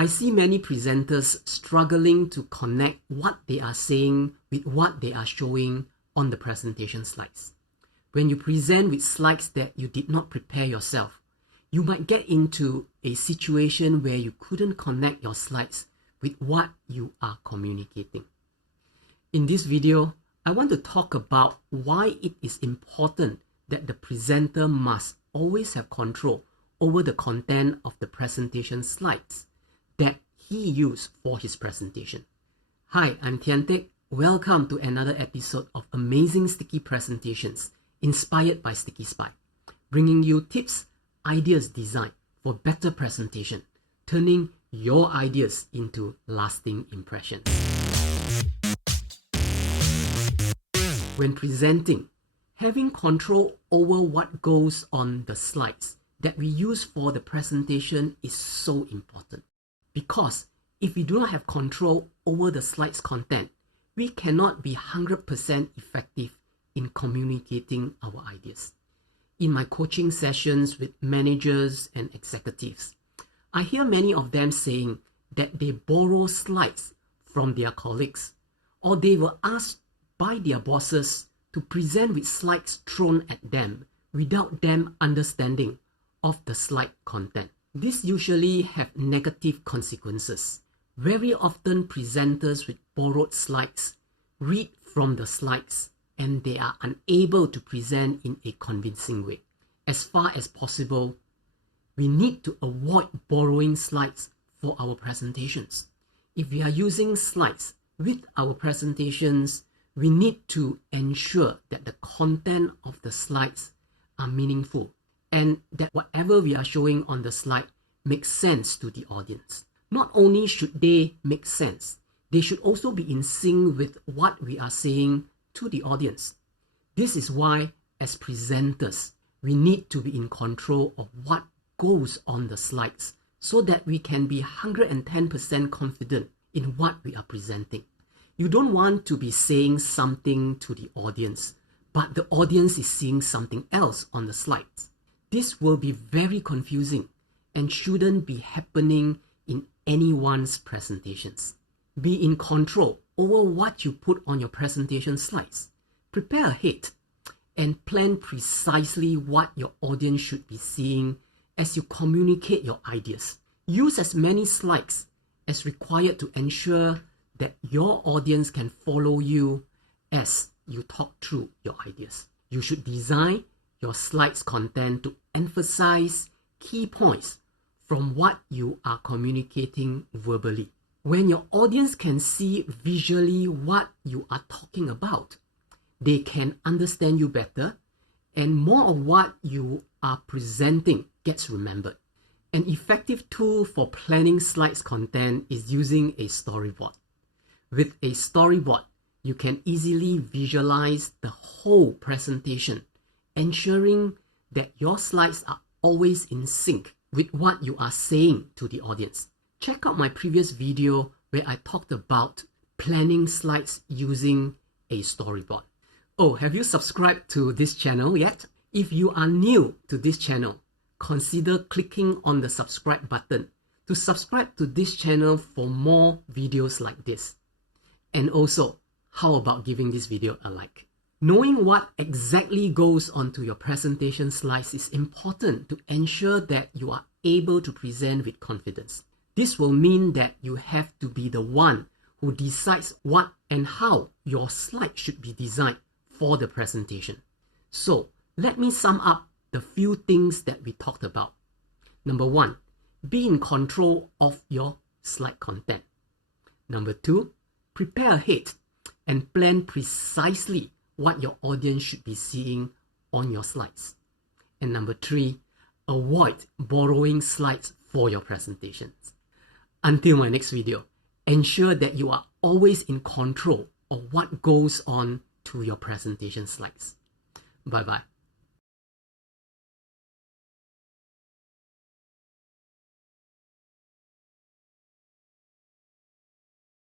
I see many presenters struggling to connect what they are saying with what they are showing on the presentation slides. When you present with slides that you did not prepare yourself, you might get into a situation where you couldn't connect your slides with what you are communicating. In this video, I want to talk about why it is important that the presenter must always have control over the content of the presentation slides that he used for his presentation. Hi, I'm Tian Teck. Welcome to another episode of Amazing Sticky Presentations inspired by Sticky Spy, bringing you tips, ideas designed for better presentation, turning your ideas into lasting impressions. When presenting, having control over what goes on the slides that we use for the presentation is so important. Because if we do not have control over the slides content, we cannot be 100% effective in communicating our ideas. In my coaching sessions with managers and executives, I hear many of them saying that they borrow slides from their colleagues, or they were asked by their bosses to present with slides thrown at them without them understanding of the slide content. This usually have negative consequences. Very often presenters with borrowed slides read from the slides and they are unable to present in a convincing way. As far as possible, we need to avoid borrowing slides for our presentations. If we are using slides with our presentations, we need to ensure that the content of the slides are meaningful and that whatever we are showing on the slide makes sense to the audience. Not only should they make sense, they should also be in sync with what we are saying to the audience. This is why, as presenters, we need to be in control of what goes on the slides so that we can be 110% confident in what we are presenting. You don't want to be saying something to the audience, but the audience is seeing something else on the slides. This will be very confusing and shouldn't be happening in anyone's presentations. Be in control over what you put on your presentation slides. Prepare ahead and plan precisely what your audience should be seeing as you communicate your ideas. Use as many slides as required to ensure that your audience can follow you as you talk through your ideas. You should design your slides content to emphasize key points from what you are communicating verbally. When your audience can see visually what you are talking about, they can understand you better and more of what you are presenting gets remembered. An effective tool for planning slides content is using a storyboard. With a storyboard, you can easily visualize the whole presentation, ensuring that your slides are always in sync with what you are saying to the audience. Check out my previous video where I talked about planning slides using a storyboard. Oh, have you subscribed to this channel yet? If you are new to this channel, consider clicking on the subscribe button to subscribe to this channel for more videos like this. And also, how about giving this video a like? Knowing what exactly goes onto your presentation slides is important to ensure that you are able to present with confidence. This will mean that you have to be the one who decides what and how your slide should be designed for the presentation. So, let me sum up the few things that we talked about. Number 1, be in control of your slide content. Number 2, prepare ahead and plan precisely what your audience should be seeing on your slides. And number 3, avoid borrowing slides for your presentations. Until my next video, ensure that you are always in control of what goes on to your presentation slides. Bye-bye.